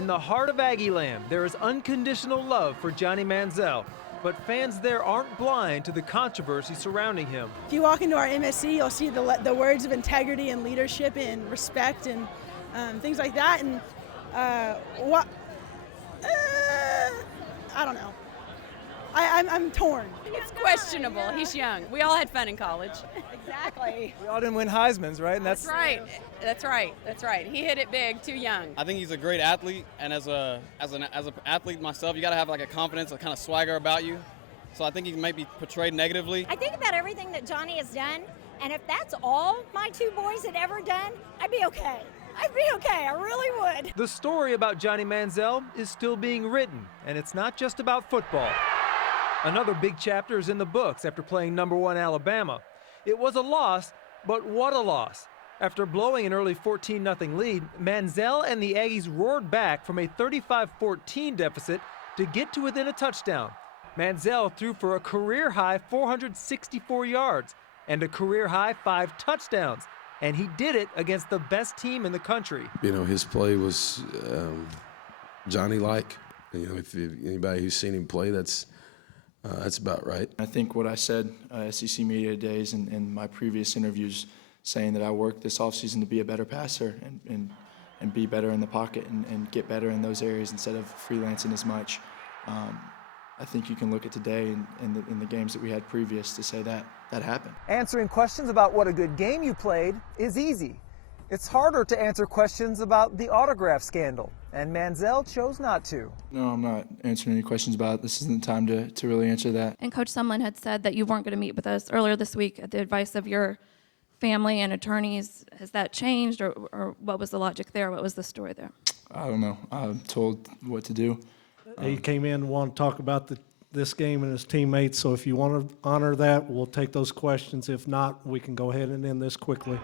In the heart of Aggie land, there is unconditional love for Johnny Manziel, but fans there aren't blind to the controversy surrounding him. If you walk into our MSC, you'll see the words of integrity and leadership and respect and things like that. And I don't know. I'm torn. It's questionable. He's young. We all had fun in college. Exactly. We all didn't win Heisman's, right? And That's right. That's right. That's right. He hit it big, too young. I think he's a great athlete, and as an athlete myself, you got to have like a confidence, a kind of swagger about you. So I think he might be portrayed negatively. I think about everything that Johnny has done, and if that's all my two boys had ever done, I'd be okay. I'd be okay. I really would. The story about Johnny Manziel is still being written, and it's not just about football. Another big chapter is in the books after playing #1 Alabama. It was a loss, but what a loss. After blowing an early 14-0 lead, Manziel and the Aggies roared back from a 35-14 deficit to get to within a touchdown. Manziel threw for a career-high 464 yards and a career-high 5 touchdowns, and he did it against the best team in the country. You know, his play was Johnny-like. You know, if anybody who's seen him play, that's about right. I think what I said SEC Media Days and my previous interviews, saying that I worked this offseason to be a better passer and be better in the pocket and get better in those areas instead of freelancing as much. I think you can look at today in the games that we had previous to say that happened. Answering questions about what a good game you played is easy. It's harder to answer questions about the autograph scandal, and Manziel chose not to. No, I'm not answering any questions about it. This isn't the time to really answer that. And Coach Sumlin had said that you weren't going to meet with us earlier this week at the advice of your family and attorneys. Has that changed, or what was the logic there? What was the story there? I don't know. I'm told what to do. He came in and wanted to talk about this game and his teammates, so if you want to honor that, we'll take those questions. If not, we can go ahead and end this quickly.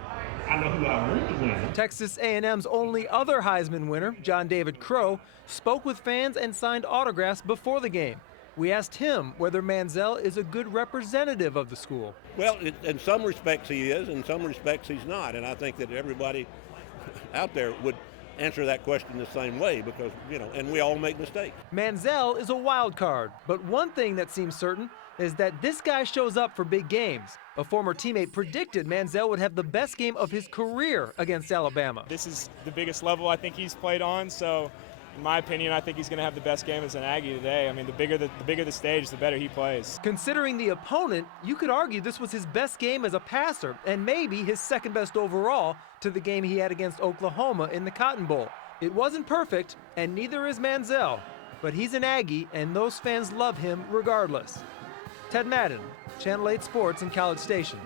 I know who I want to win. Texas A&M's only other Heisman winner, John David Crow, spoke with fans and signed autographs before the game. We asked him whether Manziel is a good representative of the school. Well, in some respects he is, in some respects he's not, and I think that everybody out there would answer that question the same way because, you know, and we all make mistakes. Manziel is a wild card, but one thing that seems certain is that this guy shows up for big games. A former teammate predicted Manziel would have the best game of his career against Alabama. This is the biggest level I think he's played on, so in my opinion, I think he's going to have the best game as an Aggie today. I mean, the bigger the stage, the better he plays. Considering the opponent, you could argue this was his best game as a passer and maybe his second best overall to the game he had against Oklahoma in the Cotton Bowl. It wasn't perfect, and neither is Manziel, but he's an Aggie, and those fans love him regardless. Ted Madden, Channel 8 Sports in College Station.